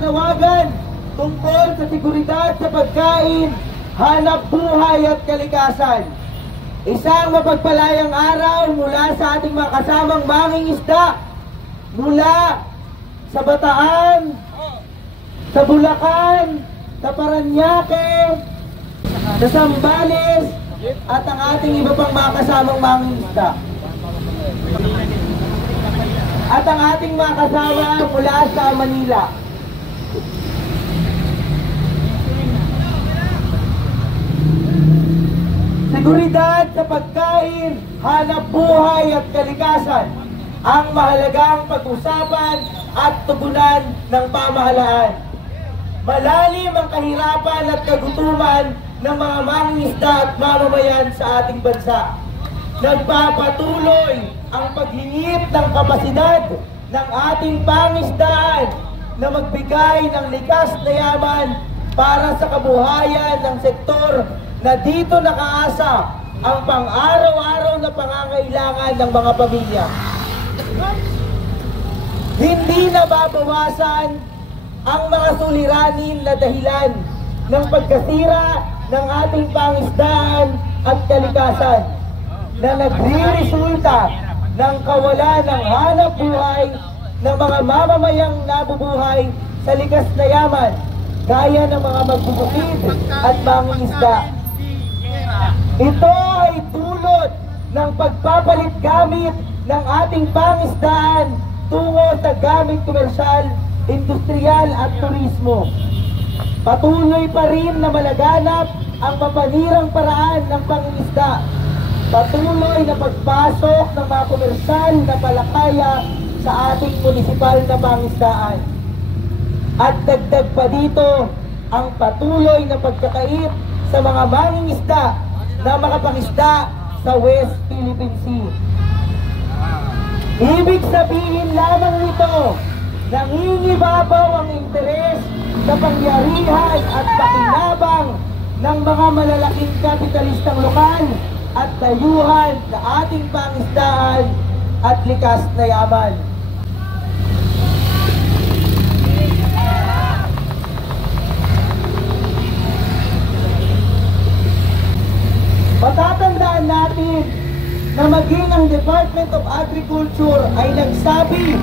panawagan tungkol sa seguridad sa pagkain, hanap buhay at kalikasan. Isang mapagpalayang araw mula sa ating mga kasamang mangingisda mula sa Bataan, sa Bulacan, sa Paranaque, sa Zambales, at ang ating iba pang mga kasamang mangingisda. At ang ating mga kasama mula sa Manila. Seguridad sa pagkain, hanap buhay at kalikasan ang mahalagang pag-usapan at tugunan ng pamahalaan. Malalim ang kahirapan at kagutuman ng mga mangingisda at mamamayan sa ating bansa. Nagpapatuloy ang paghingit ng kapasidad ng ating pangisdaan na magbigay ng likas na yaman para sa kabuhayan ng sektor na dito nakaasa ang pang-araw-araw na pangangailangan ng mga pamilya. Hindi nababawasan ang mga suliranin na dahilan ng pagkasira ng ating pangisdaan at kalikasan na nagre-resulta ng kawalan ng hanap buhay ng mga mamamayang nabubuhay sa likas na yaman gaya ng mga magbubukid at mangingisda. Ito ay dulot ng pagpapalit gamit ng ating pangisdaan tungo sa gamit komersyal, industrial at turismo. Patuloy pa rin na malaganap ang mapanirang paraan ng pangingisda. Patuloy na pagpasok ng mga komersyal na palakaya sa ating munisipal na pangisdaan. At dagdag pa dito ang patuloy na pagkakait sa mga mangingisda na makapangisda sa West Philippine Sea. Ibig sabihin lamang nito, nangingibabaw ang interes sa pangyarihan at pakinabang ng mga malalaking kapitalistang lokal at dayuhan sa ating pangisdaan at likas na yaman. Matatandaan natin na maging ang Department of Agriculture ay nagsabi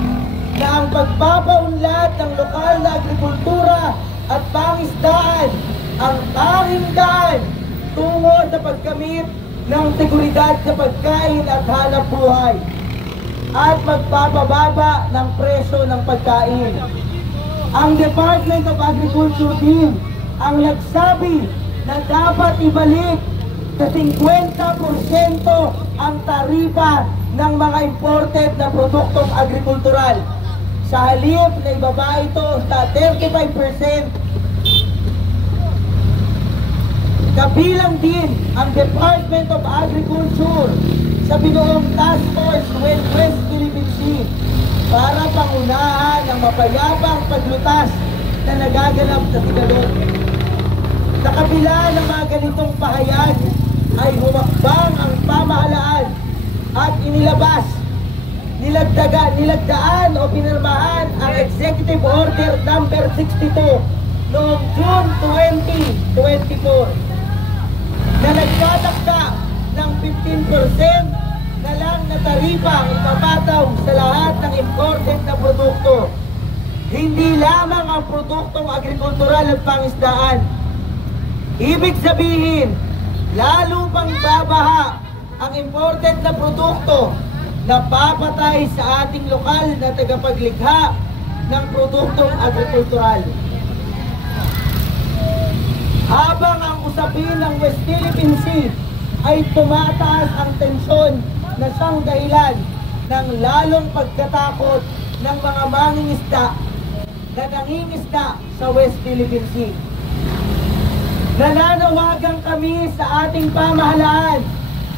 na ang pagpapaunlad ng lokal na agrikultura at pangisdaan ang tanging daan tungo sa pagkamit ng seguridad sa pagkain at hanap buhay at magpapababa ng presyo ng pagkain. Ang Department of Agriculture din ang nagsabi na dapat ibalik sa 50% ang taripa ng mga imported na produktong agrikultural. Sa halip na ibaba ito sa 35%, kabilang din ang Department of Agriculture sa binuong Task Force West Philippine Sea para pangunahan ang mapayapang paglutas na nagaganap sa Sigalot. Sa kabila ng mga ganitong pahayag ay humakbang ang pamahalaan at inilabas, nilagdaan o pinirmahan ang Executive Order number 62 noong June 2024 na nagtatakda ng 15% na lang na taripa ang ipapataw sa lahat ng imported na produkto. Hindi lamang ang produktong agrikultural at pangisdaan. Ibig sabihin, lalo pang babaha ang imported na produkto na papatay sa ating lokal na tagapaglikha ng produktong agrikultural. Habang ang usapin ng West Philippine Sea ay tumataas ang tensyon na siyang dahilan ng lalong pagkatakot ng mga mangingisda na nangingisda sa West Philippine Sea. Nananawagan kami sa ating pamahalaan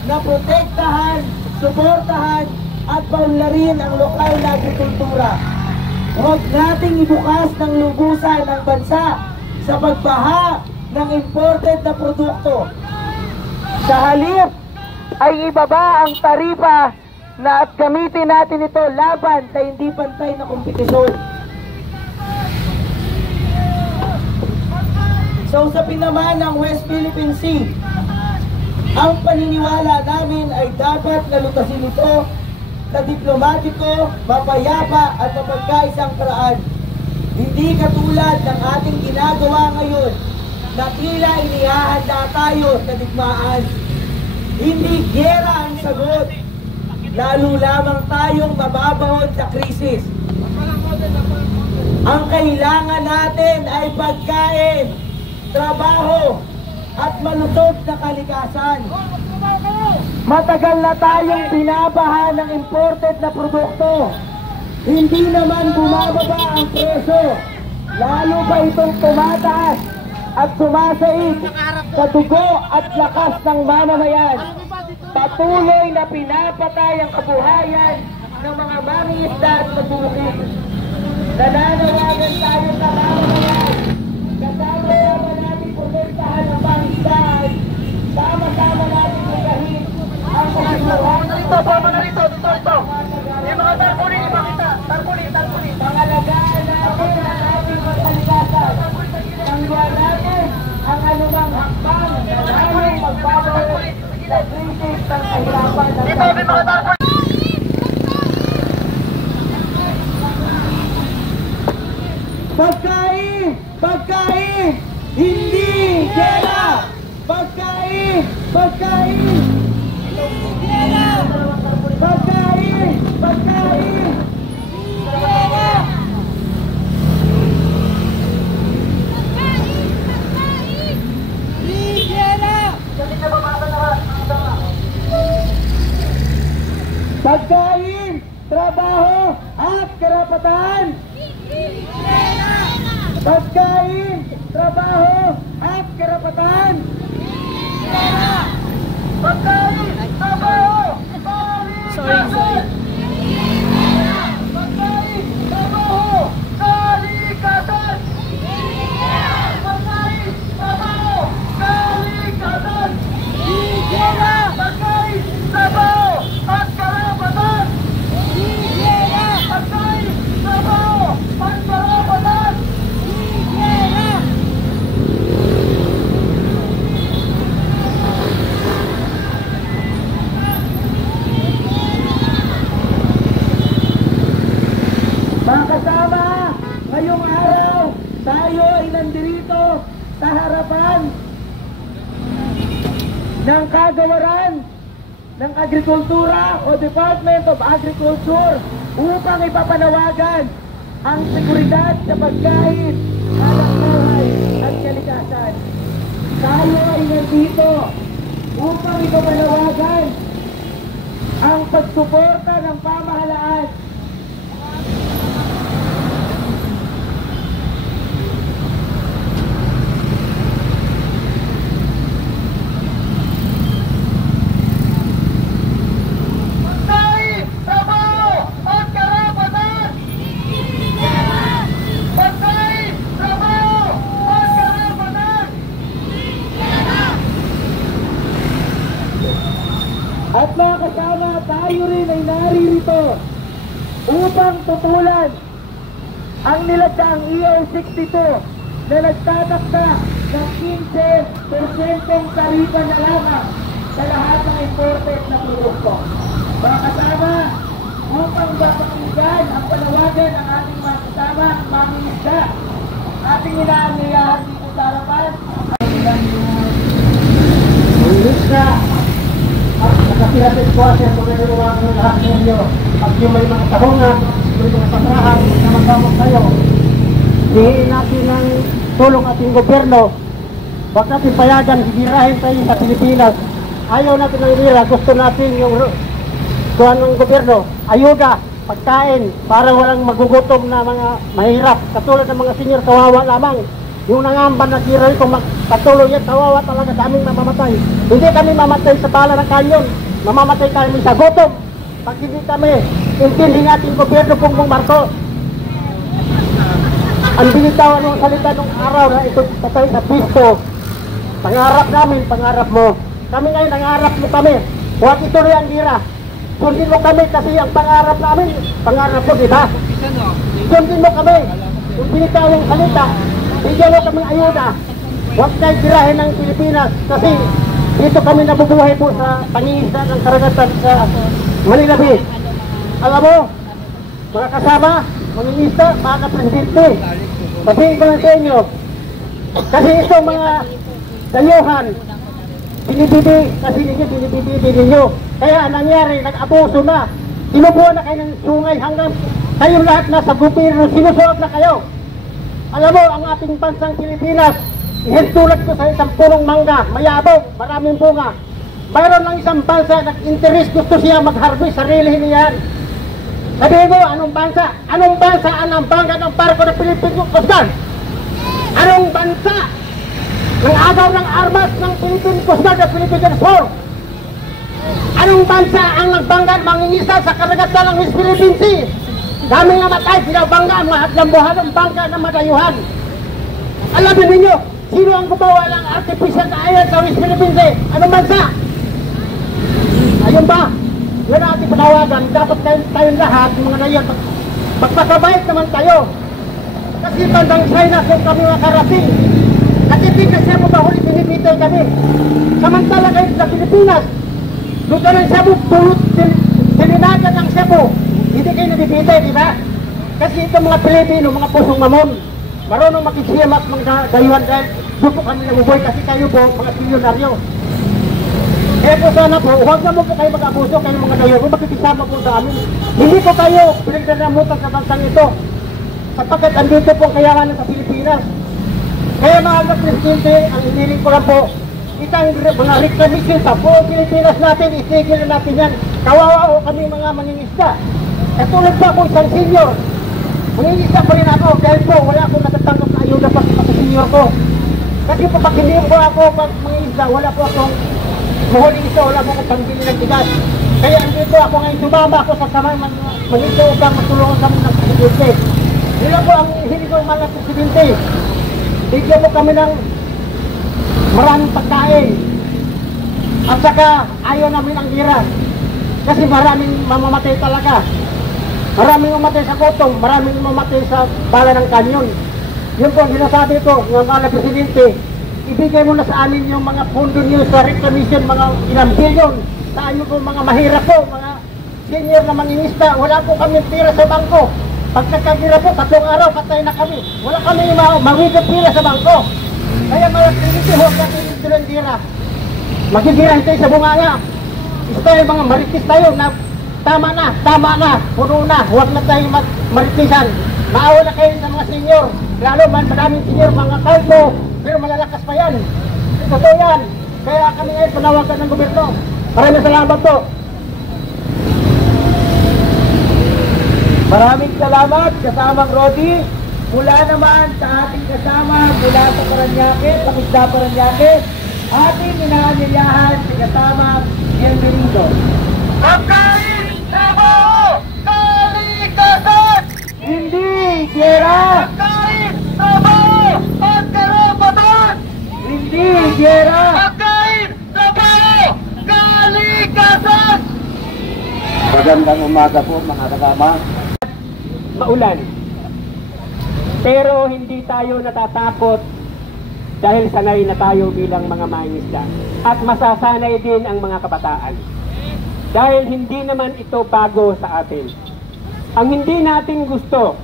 na protektahan, suportahan at paunlarin ang lokal na agrikultura. Huwag nating ibukas ng lubusan ng bansa sa pagbaha ng imported na produkto. Sa halip ay ibaba ang taripa na at gamitin natin ito laban sa hindi pantay na kompetisyon. usapin naman ng West Philippine Sea, ang paniniwala namin ay dapat nalutasin ito sa diplomatiko, mapayapa at mapagkaisang paraan. Hindi katulad ng ating ginagawa ngayon na tila inihahanda tayo sa digmaan. Hindi giyera ang sagot, lalo lamang tayong mababahon sa krisis. Ang kailangan natin ay pagkain, trabaho, at malusog na kalikasan. Matagal na tayong binabahan ng imported na produkto. Hindi naman bumababa ang presyo. Lalo pa itong tumataas at sumasaid sa dugo at lakas ng mamamayan. Patuloy na pinapatay ang kabuhayan ng mga mangingisda at magbubukid. Nananawagan tayo sa mamamayan. Kasama-sama natin protektahan ang pangisdaan. Sama-sama natin magahin ang pagkakaroon. Dito. Yung mga tarpuli, ipakita. Tarpuli. Pangalagaan natin ang ating kalikasan. Tanggihan natin ang anumang hakbang na namin magbabawi sa krisis ng kahirapan ng mga tarpuli. Pagkain! Hindi gera! Pagkain! Hindi gera! Pagkain! Pagkain, trabaho, at karapatan. Pagkain, trabaho, at karapatan. Pagkain, trabaho, kalikasan. Pagkain, trabaho, kalikasan. Pagkain, trabaho, kalikasan. Pagkain, trabaho, at karapatan. Pagkain, trabaho, at karapatan. Mga kasama, ngayong araw, tayo ay nandirito sa harapan ng kagawaran ng Agrikultura o Department of Agriculture upang ipapanawagan ang seguridad sa pagkain, hanap buhay at kalikasan. Tayo ay nandito upang ipapanawagan ang pagsuporta ng pamahalaan at mga kasama, tayo rin ay naririto upang tutulan ang nilatang EO62 na nagtatakda ng 15% taripa na lamang sa lahat ng imported na produkto. Mga kasama, upang mapakinggan ang panawagan ng ating mga kasama, mangingisda, ating inaanyayahan dito sa harapan ang ilang mangingisda at nakasilatin ko siya kung naniluwag ng lahat ninyo at yung may mga tahungan, may mga patrahan na magkamot kayo. Hihiin natin ng tulong ating gobyerno. Huwag natin payagan, higirahin tayo sa Pilipinas. Ayaw natin ng ira, gusto natin yung tuwan ng gobyerno, ayuda, pagkain, para walang magugutom na mga mahirap. Katulad ng mga senior, kawawa lamang. Yung nangamban na kira ito, patuloy yan, kawawa talaga daming mamamatay. Hindi kami mamatay sa bala ng kanyon, mamamatay kami sa gutom. Pag hindi kami, intindi natin gobyerno Bongbong Marcos. Ang binitawan ng salita ng araw na ito patay sa pisto. Pangarap namin, pangarap mo. Kami ngayon, nangarap mo kami. Huwag ituloy ang gira. Sundin mo kami kasi ang pangarap namin, pangarap mo, di ba? Sundin mo kami. Kung binitawan ng salita, bigyan mo kami ayuda. Huwag kayo tirahin ng Pilipinas kasi dito kami nabubuhay po sa pangingisda ng karagatan sa Manila Bay. Alam mo, mga kasama, mangingisda, mga presidente, sabihin ko lang sa inyo, kasi itong mga dayuhan, binibibili ninyo. Kaya nangyari, nag-abuso na. Sinubuhan na kayo ng sungay hanggang kayong lahat nasa gobyerno, sinusuot na kayo. Alam mo, ang ating bansang Pilipinas, ihintulad ko sa isang punong mangga, mayabong, maraming bunga. Mayroon lang isang bansa, nag-interest, gusto siya mag-harvest, sarili niyan. Sabihin mo, anong bansa? Anong bansa ang bangga ng barko ng Philippine Coast Guard? Anong bansa ng agaw ng armas ng Philippine Coast Guard at Philippine Air Force? Anong bansa ang nagbangga mangingisda sa karagatan ng West Philippine Sea? Daming namatay, pinabangga ang mahadlambuhan ng bangga ng madayuhan. Alamin ninyo, sino ang gumawa ng artificial na island sa West Philippine Sea? Anong bansa? Ayun ba? Yan ang ating panawagan. Dapat tayong lahat, mga nayon, magpakabait naman tayo. Kasi bandang China kung kami makarating. Nakipin na siya mo ba huli pinipitay kami. Samantala kayo sa Pilipinas, doon ka ng Cebu, tininagan ng Cebu. Hindi kayo nabibitay, di ba? Kasi itong mga Pilipino, mga pusong mamon, marunong makikiyam at mga dayuhan dahil doon po kami nabuboy kasi kayo po, mga pilyonaryo. Kaya po sana po, huwag na mo po kayo mag-abuso, kayo mga dayuhan, kung makikisama po sa amin. Hindi po kayo pinagdanamutan sa bansang ito. Sapagkat andito po ang kayawanan sa Pilipinas. Kaya mga presidente, ang iniling ko lang po, itang mga reclamation sa buong Pilipinas natin, itigil na natin yan. Kawawa o kami mga mangingisda. Katulad pa po isang senior. Mangingisda pa rin ako dahil po wala akong natatanggap na ayuda pa sa senior ko. Kasi po pag hindi po ako pag mangingisda, wala po akong mahuling isa, wala po akong pangbili ng tigas. Kaya andito ako ngayon, sumama ako sa samang mangisda upang matulungan kami ng presidente. Yun lang po ang hindi ko mga presidente. Bigyan mo kami ng maraming pagkain. At saka ayaw namin ang gira. Kasi maraming mamamatay talaga. Maraming mamatay sa kotong, maraming mamatay sa bala ng kanyon. Yun po, sinasabi ko, ng mga presidente, ibigay mo na sa amin yung mga pondo niyo sa reclamation, mga ilang bilyon. Sa amin po, mga mahirap po, mga senior na mangingisda, wala po kami pira sa bangko. Pag nagkagira po, 3 araw, patay na kami. Wala kami mawigit pira sa bangko. Kaya mga presidente, huwag natin yung tira. Magigirahin tayo sa bunganga. Tayo mga maritis tayo na tama na, puno na, huwag na tayo maritisan. Maawa na kayo sa mga senior. Lalo man, maraming senior, mga kalbo, pero malalakas pa yan. Totoo yan. Kaya kami ngayon panawagan ng gobyerno. Maraming salamat po. Maraming salamat, kasamang Rodi. Mula naman sa ating kasama, mula sa Paranaque, Pangisda Paranaque, ating inaanyayahan si kasama Bienvenido. Pagkain! Trabaho! Kalikasan! Hindi, Gera! Pagkain! Trabaho! At karapatan! Hindi, Gera! Pagkain! Trabaho! Kalikasan! Magandang umaga po mga kasama. Maulan. Pero hindi tayo natatakot dahil sanay na tayo bilang mga mangingisda. At masasanay din ang mga kabataan. Dahil hindi naman ito bago sa atin. Ang hindi natin gusto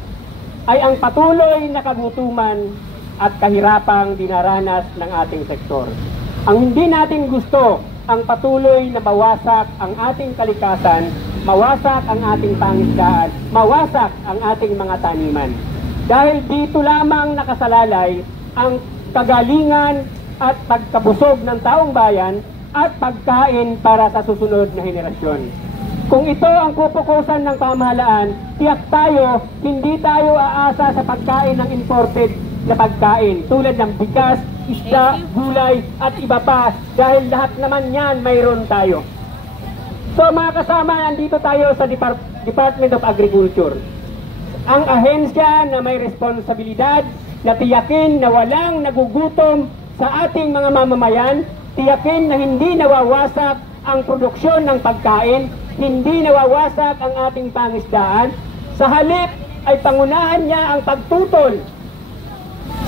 ay ang patuloy na kagutuman at kahirapang dinaranas ng ating sektor. Ang hindi natin gusto ang patuloy na mawasak ang ating kalikasan, mawasak ang ating pangisdaan, mawasak ang ating mga taniman. Dahil dito lamang nakasalalay ang kagalingan at pagkabusog ng taong bayan at pagkain para sa susunod na henerasyon. Kung ito ang pupukusan ng pamahalaan, tiyak tayo, hindi tayo aasa sa pagkain ng imported na pagkain tulad ng bigas, isda, gulay at iba pa dahil lahat naman yan mayroon tayo. So mga kasama, nandito tayo sa Department of Agriculture. Ang ahensya na may responsibilidad na tiyakin na walang nagugutom sa ating mga mamamayan, tiyakin na hindi nawawasak ang produksyon ng pagkain, hindi nawawasak ang ating pangisdaan. Sa halip ay pangunahan niya ang pagtutol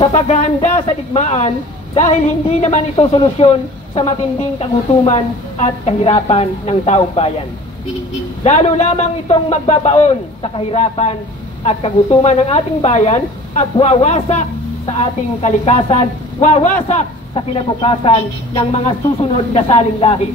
sa paghahanda sa digmaan dahil hindi naman ito solusyon sa matinding kagutuman at kahirapan ng taong bayan. Lalo lamang itong magbabaon sa kahirapan at kagutuman ng ating bayan at wawasak sa ating kalikasan, wawasak sa kinabukasan ng mga susunod na salinlahi.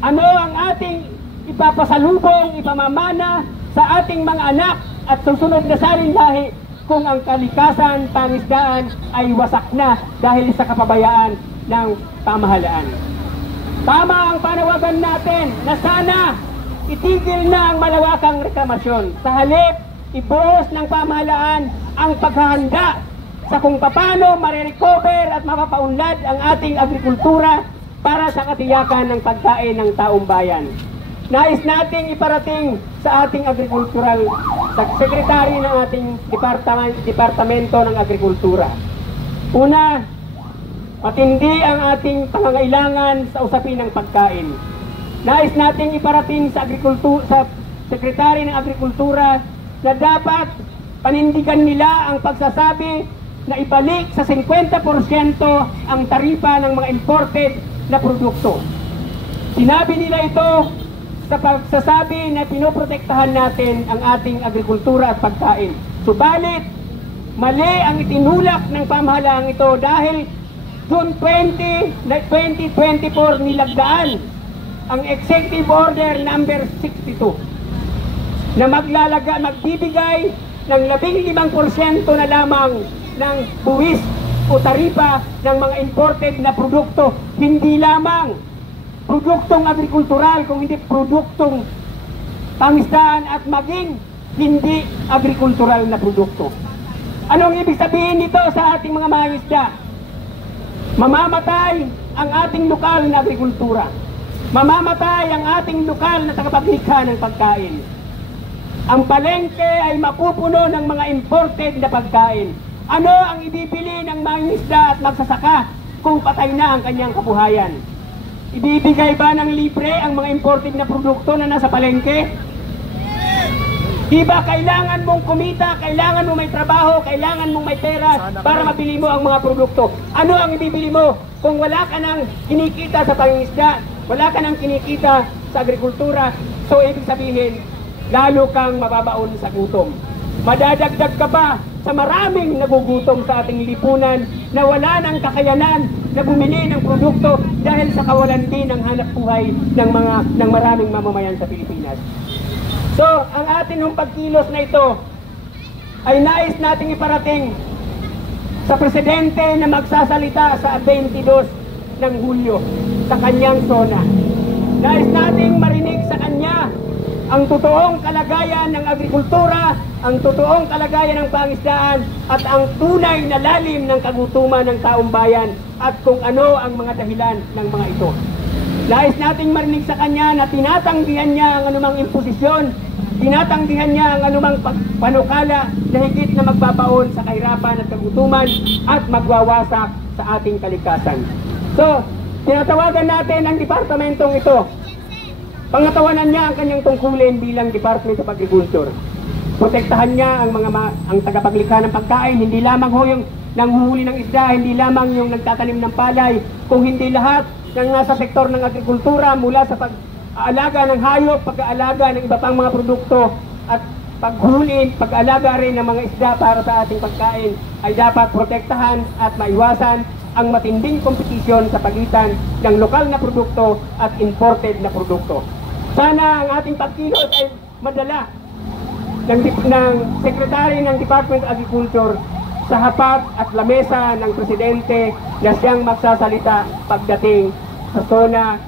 Ano ang ating ipapasalubong, ipamamana sa ating mga anak at susunod na salinlahi kung ang kalikasan, pangisdaan ay wasak na dahil sa kapabayaan ng pamahalaan? Tama ang panawagan natin na sana itigil na ang malawakang reklamasyon. Sa halip, ibuhos ng pamahalaan ang paghahanda sa kung paano marirecover at mapapaunlad ang ating agrikultura para sa katiyakan ng pagkain ng taong bayan. Nais nating iparating sa ating agrikultural, sa sekretary ng ating departamento ng agrikultura. Una, matindi ang ating pangangailangan sa usapin ng pagkain. Nais nating iparating sa sekretary ng agrikultura na dapat panindigan nila ang pagsasabi na ibalik sa 50% ang tarifa ng mga imported na produkto. Sinabi nila ito sa pagsasabi na pinoprotektahan natin ang ating agrikultura at pagkain. Subalit, mali ang itinulak ng pamahalaang ito dahil June 2024 nilagdaan ang Executive Order number 62 na magbibigay ng 15% na lamang ng buwis o taripa ng mga imported na produkto, hindi lamang produktong agrikultural, kung hindi produktong pangisdaan at maging hindi agrikultural na produkto. Anong ibig sabihin nito sa ating mga mangingisda? Mamamatay ang ating lokal na agrikultura. Mamamatay ang ating lokal na tagapaglikha ng pagkain. Ang palengke ay mapupuno ng mga imported na pagkain. Ano ang ibibili ng mangingisda at magsasaka kung patay na ang kanyang kabuhayan? Ibibigay ba ng libre ang mga imported na produkto na nasa palengke? Diba kailangan mong kumita, kailangan mong may trabaho, kailangan mong may pera para mabili mo ang mga produkto? Ano ang ibibili mo kung wala ka nang kinikita sa pangingisda, wala ka nang kinikita sa agrikultura? So ibig sabihin, lalo kang mababaon sa gutom. Madadagdag ka pa sa maraming nagugutom sa ating lipunan na wala nang kakayanan na bumili ng produkto dahil sa kawalan din ng hanap buhay ng maraming mamamayan sa Pilipinas. So, ang atin ng pagkilos na ito ay nais nating iparating sa presidente na magsasalita sa 22 ng Hulyo sa kanyang zona. Nais nating marinig sa kanya ang totoong kalagayan ng agrikultura, ang totoong kalagayan ng pangisdaan, at ang tunay na lalim ng kagutuman ng taong bayan at kung ano ang mga dahilan ng mga ito. Nais nating marinig sa kanya na tinatanggihan niya ang anumang imposisyon, tinatanggihan niya ang anumang panukala na higit na magbabaon sa kahirapan at kagutuman at magwawasak sa ating kalikasan. So, tinatawagan natin ang departamentong ito. Pangatawanan niya ang kanyang tungkulin bilang Department of Agriculture. Protektahan niya ang tagapaglikha ng pagkain, hindi lamang ho yung nanghuhuli ng isda, hindi lamang yung nagtatanim ng palay, kung hindi lahat ng nasa sektor ng agrikultura mula sa pag-aalaga ng hayop, pag-aalaga ng iba pang mga produkto at paghuli, pag-aalaga rin ng mga isda para sa ating pagkain ay dapat protektahan at maiwasan ang matinding kompetisyon sa pagitan ng lokal na produkto at imported na produkto. Sana ang ating pagkilos ay madala ng Secretary ng Department of Agriculture sa hapag at lamesa ng Presidente na siyang magsasalita pagdating sa zona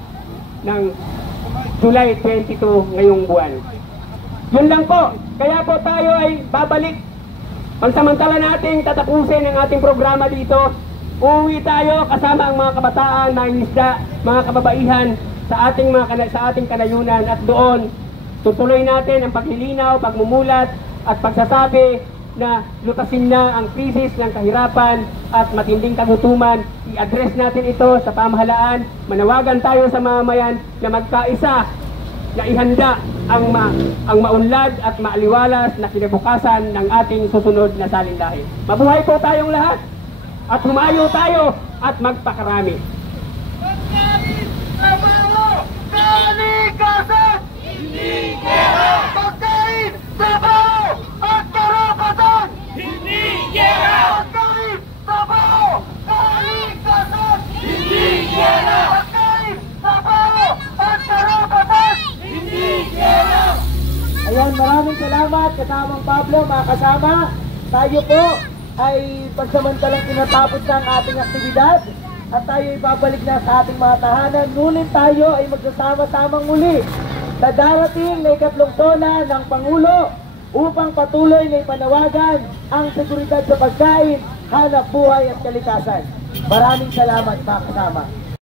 ng July 22 ngayong buwan. Yun lang po. Kaya po tayo ay babalik. Pansamantala nating tatapusin ang ating programa dito. Uuwi tayo kasama ang mga kabataan, mga isda, mga kababaihan sa ating kanayunan, at doon tutuloy natin ang paglilinaw, pagmumulat at pagsasabi na lutasin na ang krisis ng kahirapan at matinding kagutuman. I-address natin ito sa pamahalaan. Manawagan tayo sa mamamayan na magkaisa, na ihanda ang maunlad at maaliwalas na kinabukasan ng ating susunod na salinlahi. Mabuhay po tayong lahat at humayo tayo at magpakarami. Pagkain, trabaho, kalikasan! Hindi gera! Pagkain, trabaho, at karapatan! Hindi gera! Pagkain, trabaho, kalikasan! Hindi gera! Pagkain, trabaho, at karapatan! Hindi gera! Ayan, maraming salamat kasamang Pablo, mga kasama. Tayo po ay pagsamantalang tinatapos na ang ating aktibidad at tayo ay babalik na sa ating mga tahanan. Ngunit tayo ay magsasama-samang muli sa darating na ikatlong tona ng Pangulo upang patuloy na ipanawagan ang seguridad sa pagkain, hanap buhay at kalikasan. Maraming salamat, mga kasama.